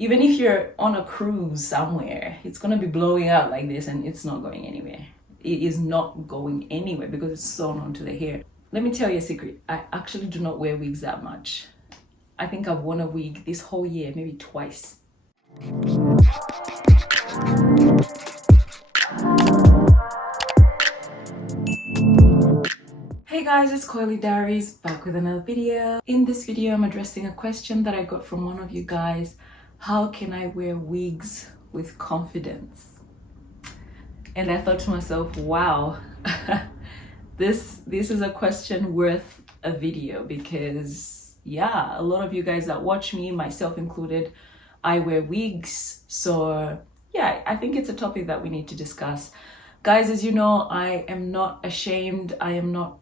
Even if you're on a cruise somewhere, it's going to be blowing out like this and it's not going anywhere. It is not going anywhere because it's sewn onto the hair. Let me tell you a secret. I actually do not wear wigs that much. I think I've worn a wig this whole year, maybe twice. Hey guys, it's Coily Diaries back with another video. In this video, I'm addressing a question that I got from one of you guys. How can I wear wigs with confidence? And I thought to myself, wow, this is a question worth a video because yeah, a lot of you guys that watch me, myself included, I wear wigs. So yeah, I think it's a topic that we need to discuss. Guys, as you know, I am not ashamed. I am not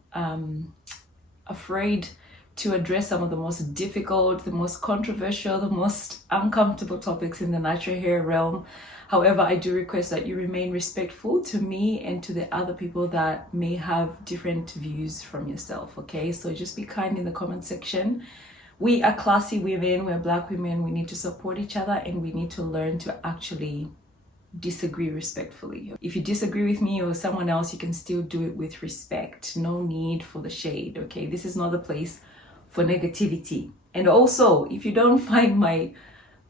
afraid to address some of the most difficult, the most controversial, the most uncomfortable topics in the natural hair realm. However, I do request that you remain respectful to me and to the other people that may have different views from yourself, okay? So just be kind in the comment section. We are classy women, we're Black women, we need to support each other and we need to learn to actually disagree respectfully. If you disagree with me or someone else, you can still do it with respect. No need for the shade, okay? This is not the place for negativity. And also, if you don't find my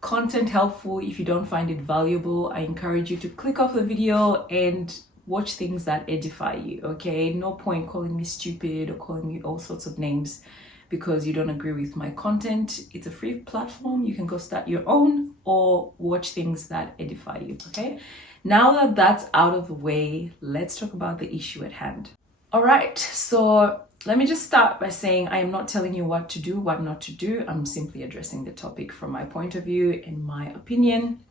content helpful, if you don't find it valuable, I encourage you to click off the video and watch things that edify you, okay? No point calling me stupid or calling me all sorts of names because you don't agree with my content. It's a free platform. You can go start your own or watch things that edify you, okay? Now that that's out of the way, let's talk about the issue at hand. All right, so let me just start by saying I am not telling you what to do, what not to do. I'm simply addressing the topic from my point of view and my opinion.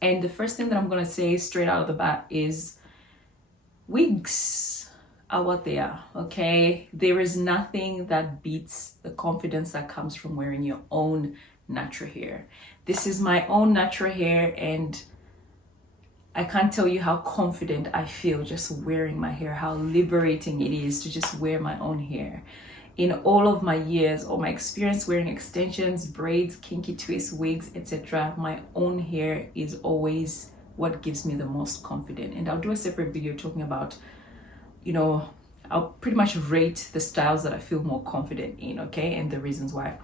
And the first thing that I'm gonna say straight out of the bat is wigs are what they are, okay? There is nothing that beats the confidence that comes from wearing your own natural hair. This is my own natural hair and I can't tell you how confident I feel just wearing my hair, how liberating it is to just wear my own hair. In all of my years or my experience wearing extensions, braids, kinky twists, wigs, etc., my own hair is always what gives me the most confident. And I'll do a separate video talking about, you know, I'll pretty much rate the styles that I feel more confident in, okay, and the reasons why.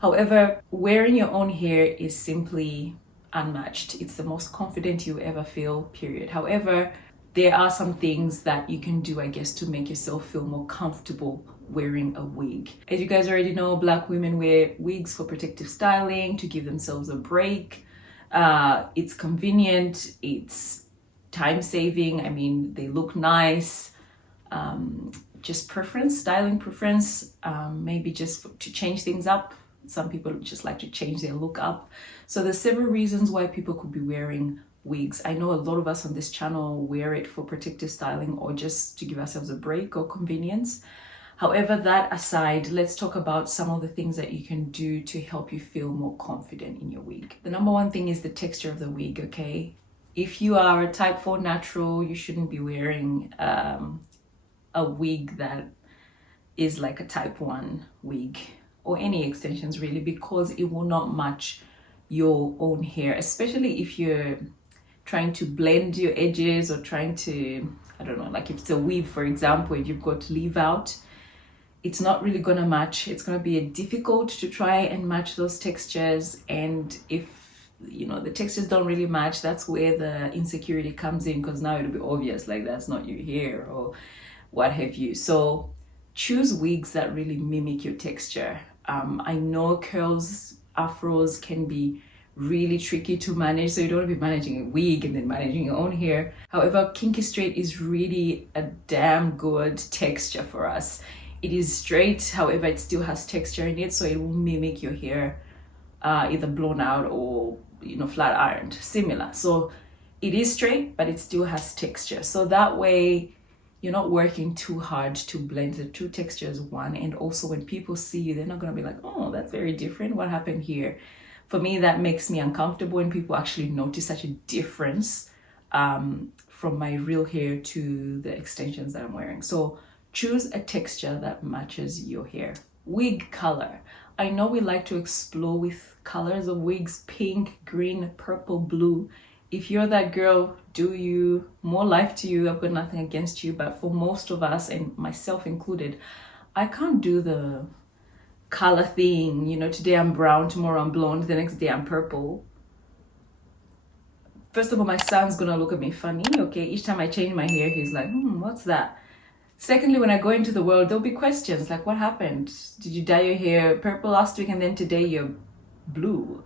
However, wearing your own hair is simply unmatched. It's the most confident you ever feel, period. However, there are some things that you can do, I guess, to make yourself feel more comfortable wearing a wig. As you guys already know, Black women wear wigs for protective styling, to give themselves a break. It's convenient, it's time-saving. I mean, they look nice. Just preference, styling preference, maybe just to change things up. Some people just like to change their look up. So there's several reasons why people could be wearing wigs. I know a lot of us on this channel wear it for protective styling or just to give ourselves a break or convenience. However, that aside, let's talk about some of the things that you can do to help you feel more confident in your wig. The number one thing is the texture of the wig, okay? If you are a type 4 natural, you shouldn't be wearing a wig that is like a type 1 wig or any extensions really, because it will not match your own hair, especially if you're trying to blend your edges or trying to, I don't know, like if it's a weave, for example, if you've got leave out, it's not really gonna match. It's gonna be difficult to try and match those textures. And if, you know, the textures don't really match, that's where the insecurity comes in, because now it'll be obvious, like that's not your hair or what have you. So choose wigs that really mimic your texture. I know curls, afros can be really tricky to manage, so you don't want to be managing a wig and then managing your own hair. However, kinky straight is really a damn good texture for us. It is straight, however, it still has texture in it, so it will mimic your hair, either blown out or, you know, flat ironed, similar. So it is straight, but it still has texture. So that way, you're not working too hard to blend the two textures one. And also when people see you, they're not going to be like, oh, that's very different. What happened here? For me, that makes me uncomfortable when people actually notice such a difference from my real hair to the extensions that I'm wearing. So choose a texture that matches your hair. Wig color. I know we like to explore with colors of wigs: pink, green, purple, blue. If you're that girl, do you, more life to you. I've got nothing against you, but for most of us, and myself included, I can't do the color thing. You know, today I'm brown, tomorrow I'm blonde, the next day I'm purple. First of all, my son's gonna look at me funny, okay? Each time I change my hair, he's like, what's that? Secondly, when I go into the world, there'll be questions like, what happened? Did you dye your hair purple last week and then today you're blue?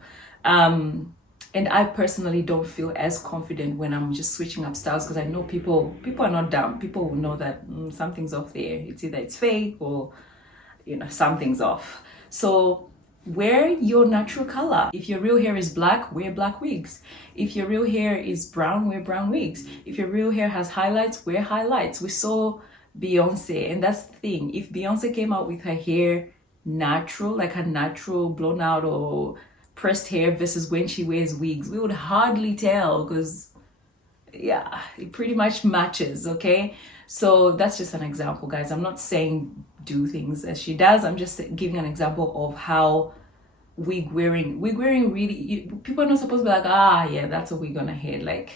And I personally don't feel as confident when I'm just switching up styles, because I know people are not dumb. People will know that something's off there. It's either it's fake or, you know, something's off. So wear your natural color. If your real hair is black, wear black wigs. If your real hair is brown, wear brown wigs. If your real hair has highlights, wear highlights. We saw Beyonce, and that's the thing. If Beyonce came out with her hair natural, like her natural blown out or pressed hair, versus when she wears wigs, we would hardly tell, because yeah, it pretty much matches, okay? So that's just an example, guys. I'm not saying do things as she does. I'm just giving an example of how wig wearing really, people are not supposed to be like, yeah, that's a wig on her head. Like,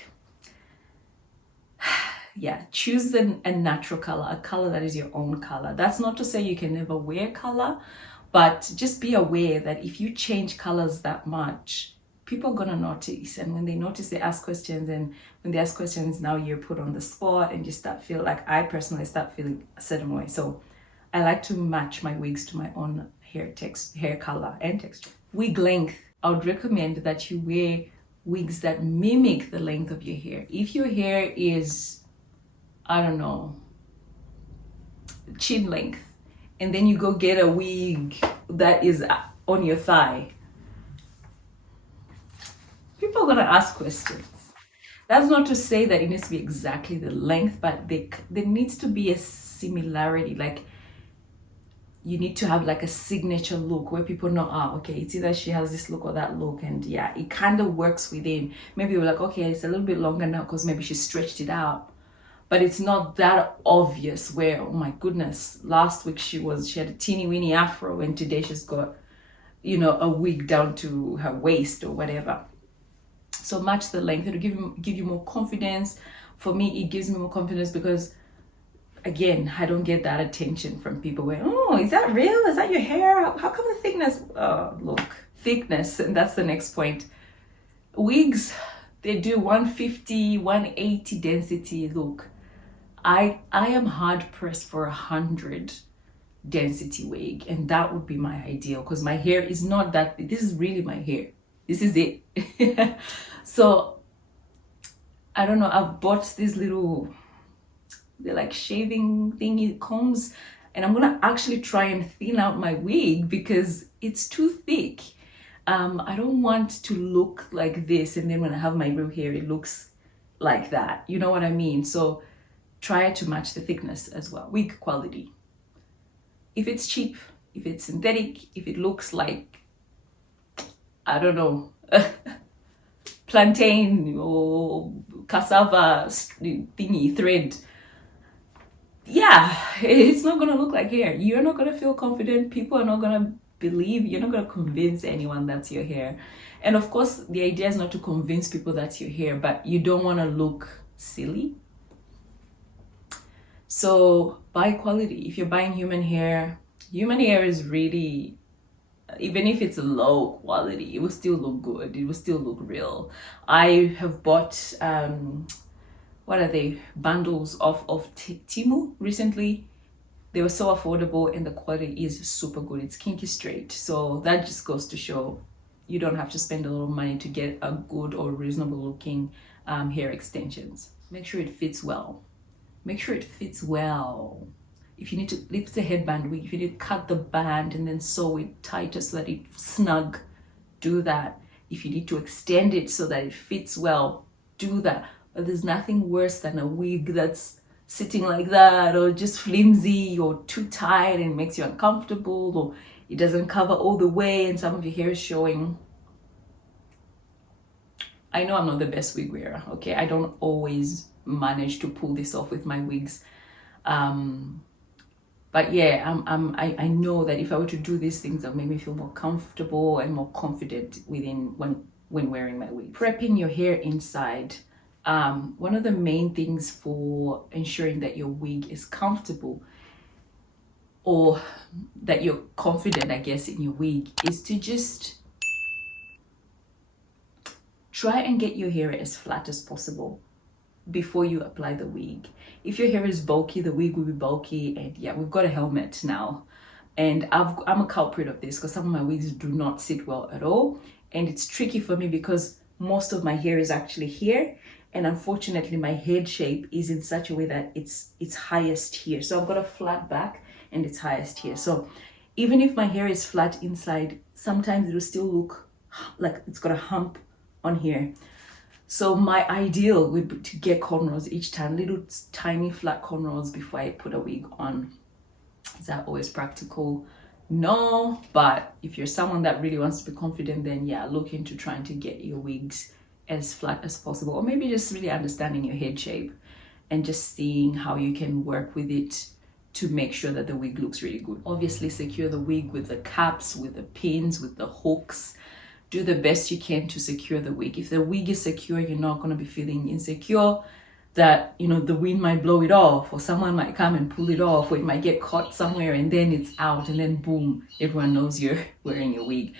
yeah, choose a natural color, a color that is your own color. That's not to say you can never wear color, but just be aware that if you change colors that much, people are gonna notice. And when they notice, they ask questions, and when they ask questions, now you're put on the spot and you start feel like, I personally start feeling a certain way. So I like to match my wigs to my own hair color and texture. Wig length. I would recommend that you wear wigs that mimic the length of your hair. If your hair is, I don't know, chin length, and then you go get a wig that is on your thigh, people are gonna ask questions. That's not to say that it needs to be exactly the length, but there needs to be a similarity. Like, you need to have like a signature look where people know, okay, it's either she has this look or that look, and yeah, it kind of works within. Maybe you're like, okay, it's a little bit longer now because maybe she stretched it out, but it's not that obvious where, oh my goodness, last week she had a teeny weeny afro and today she's got, you know, a wig down to her waist or whatever. So match the length. It'll give you more confidence. For me, it gives me more confidence because, again, I don't get that attention from people where, oh, is that real? Is that your hair? How come the thickness? Look, thickness, and that's the next point. Wigs, they do 150, 180 density. Look, I am hard pressed for 100 density wig, and that would be my ideal, because my hair is not that. This is really my hair. This is it. So I don't know, I've bought these little, they're like shaving thingy combs, and I'm gonna actually try and thin out my wig because it's too thick. I don't want to look like this, and then when I have my real hair, it looks like that. You know what I mean? So try to match the thickness as well. Wig quality. If it's cheap, if it's synthetic, if it looks like, I don't know, plantain or cassava thingy thread, yeah, it's not gonna look like hair. You're not gonna feel confident. People are not gonna believe. You're not gonna convince anyone that's your hair. And of course, the idea is not to convince people that's your hair, but you don't want to look silly. So buy quality. If you're buying human hair is really, even if it's low quality, it will still look good. It will still look real. I have bought what are they, bundles of Timu recently. They were so affordable and the quality is super good. It's kinky straight. So that just goes to show you don't have to spend a lot of money to get a good or reasonable looking hair extensions. Make sure it fits well. Make sure it fits well. If you need to, if it's a headband wig, if you need to cut the band and then sew it tighter so that it's snug, do that. If you need to extend it so that it fits well, do that. But there's nothing worse than a wig that's sitting like that, or just flimsy, or too tight and makes you uncomfortable, or it doesn't cover all the way and some of your hair is showing. I know I'm not the best wig wearer, okay? I don't always manage to pull this off with my wigs. But yeah, I know that if I were to do these things, that would make me feel more comfortable and more confident within when wearing my wig. Prepping your hair inside. One of the main things for ensuring that your wig is comfortable, or that you're confident, I guess, in your wig, is to just try and get your hair as flat as possible before you apply the wig. If your hair is bulky, the wig will be bulky. And yeah, we've got a helmet now, and I'm a culprit of this because some of my wigs do not sit well at all, and it's tricky for me because most of my hair is actually here, and unfortunately my head shape is in such a way that it's highest here. So I've got a flat back and it's highest here. So even if my hair is flat inside, sometimes it'll still look like it's got a hump on here. So my ideal would be to get cornrows each time, little tiny flat cornrows before I put a wig on. Is that always practical? No, but if you're someone that really wants to be confident, then yeah, look into trying to get your wigs as flat as possible, or maybe just really understanding your head shape and just seeing how you can work with it to make sure that the wig looks really good. Obviously secure the wig with the caps, with the pins, with the hooks. Do the best you can to secure the wig. If the wig is secure, you're not going to be feeling insecure that, you know, the wind might blow it off, or someone might come and pull it off, or it might get caught somewhere and then it's out, and then boom, everyone knows you're wearing your wig.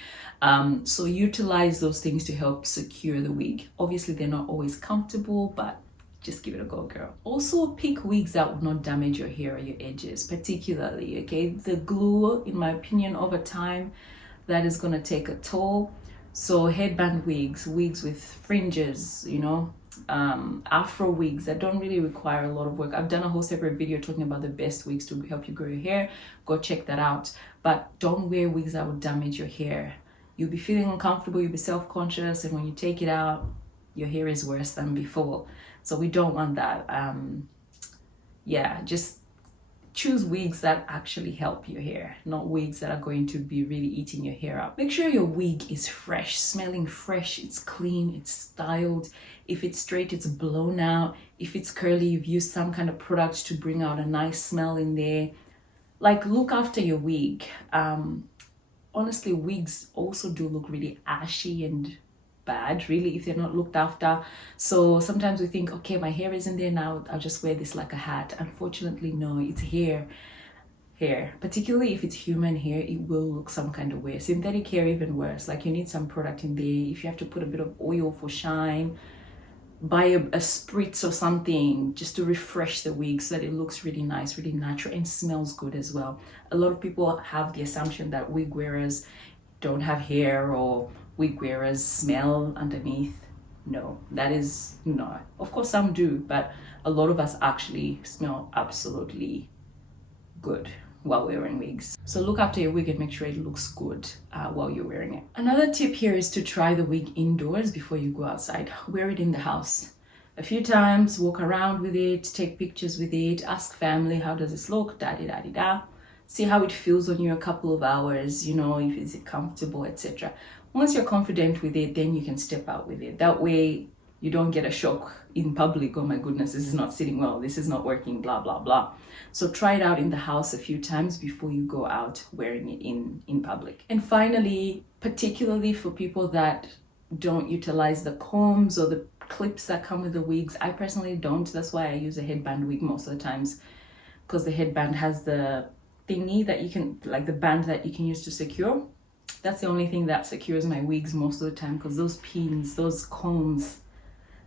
So utilize those things to help secure the wig. Obviously they're not always comfortable, but just give it a go, girl. Also pick wigs that will not damage your hair or your edges, particularly, okay? The glue, in my opinion, over time, that is going to take a toll. So headband wigs, wigs with fringes, you know, afro wigs that don't really require a lot of work. I've done a whole separate video talking about the best wigs to help you grow your hair. Go check that out. But don't wear wigs that will damage your hair. You'll be feeling uncomfortable, you'll be self-conscious, and when you take it out, your hair is worse than before. So we don't want that. Yeah, just choose wigs that actually help your hair, not wigs that are going to be really eating your hair up. Make sure your wig is fresh, smelling fresh, it's clean, it's styled. If it's straight, it's blown out. If it's curly, you've used some kind of product to bring out a nice smell in there. Like, look after your wig. Honestly, wigs also do look really ashy and bad, really, if they're not looked after. So sometimes we think, okay, my hair isn't there now, I'll just wear this like a hat. Unfortunately, no, it's hair. Particularly if it's human hair, it will look some kind of way. Synthetic hair, even worse. Like, you need some product in there. If you have to put a bit of oil for shine, buy a spritz or something just to refresh the wig so that it looks really nice, really natural, and smells good as well. A lot of people have the assumption that wig wearers don't have hair, or wig wearers smell underneath. No, that is not. Of course some do, but a lot of us actually smell absolutely good while wearing wigs. So look after your wig and make sure it looks good while you're wearing it. Another tip here is to try the wig indoors before you go outside. Wear it in the house a few times, walk around with it, take pictures with it, ask family, how does this look, da-di-da-di-da. See how it feels on you a couple of hours, you know, if is it comfortable, etc. Once you're confident with it, then you can step out with it. That way you don't get a shock in public. Oh my goodness, this is not sitting well, this is not working, blah, blah, blah. So try it out in the house a few times before you go out wearing it in public. And finally, particularly for people that don't utilize the combs or the clips that come with the wigs, I personally don't. That's why I use a headband wig most of the times, because the headband has the thingy that you can, like the band that you can use to secure. That's the only thing that secures my wigs most of the time, because those pins, those combs,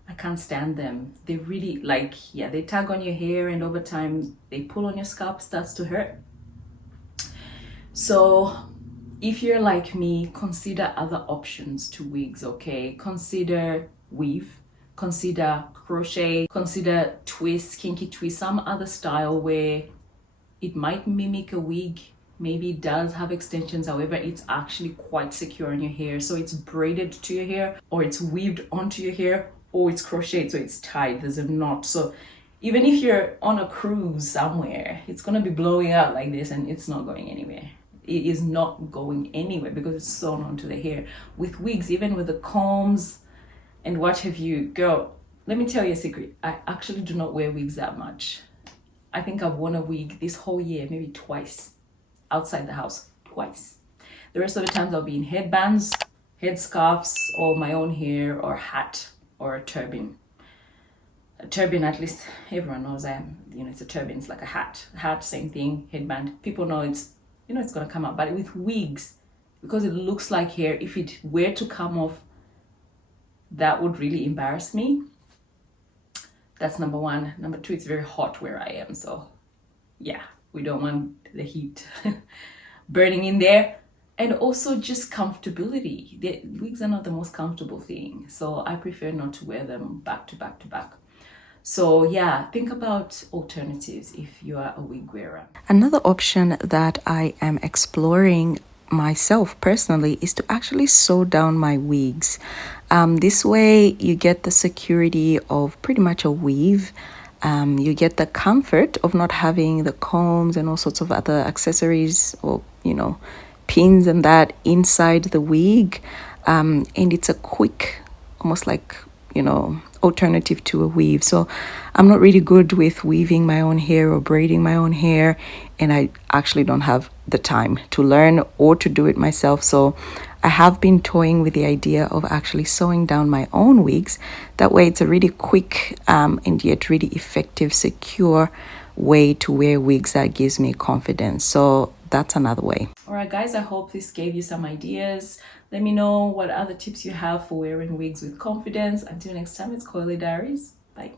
I can't stand them. They really, like, yeah, they tug on your hair, and over time they pull on your scalp, starts to hurt. So if you're like me, consider other options to wigs, okay? Consider weave, consider crochet, consider twist, kinky twist, some other style where it might mimic a wig. Maybe it does have extensions, however, it's actually quite secure in your hair. So it's braided to your hair, or it's weaved onto your hair, or it's crocheted, so it's tied, there's a knot. So even if you're on a cruise somewhere, it's gonna be blowing out like this and it's not going anywhere. It is not going anywhere because it's sewn onto the hair. With wigs, even with the combs and what have you, girl, let me tell you a secret. I actually do not wear wigs that much. I think I've worn a wig this whole year, maybe twice, outside the house, twice. The rest of the times I'll be in headbands, headscarves, or my own hair, or hat, or a turban. A turban, at least everyone knows it's a turban, it's like a hat. Hat, same thing, headband. People know it's gonna come out. But with wigs, because it looks like hair, if it were to come off, that would really embarrass me. That's number one. Number two, it's very hot where I am, so yeah, we don't want the heat burning in there. And also just comfortability. The wigs are not the most comfortable thing, so I prefer not to wear them back to back to back. So yeah, think about alternatives if you are a wig wearer. Another option that I am exploring myself personally is to actually sew down my wigs. This way you get the security of pretty much a weave. You get the comfort of not having the combs and all sorts of other accessories or pins and that inside the wig, and it's a quick, almost like alternative to a weave. So I'm not really good with weaving my own hair or braiding my own hair, and I actually don't have the time to learn or to do it myself. So I have been toying with the idea of actually sewing down my own wigs. That way it's a really quick and yet really effective, secure way to wear wigs that gives me confidence. So that's another way. All right, guys, I hope this gave you some ideas. Let me know what other tips you have for wearing wigs with confidence. Until next time, it's Coily Diaries. Bye.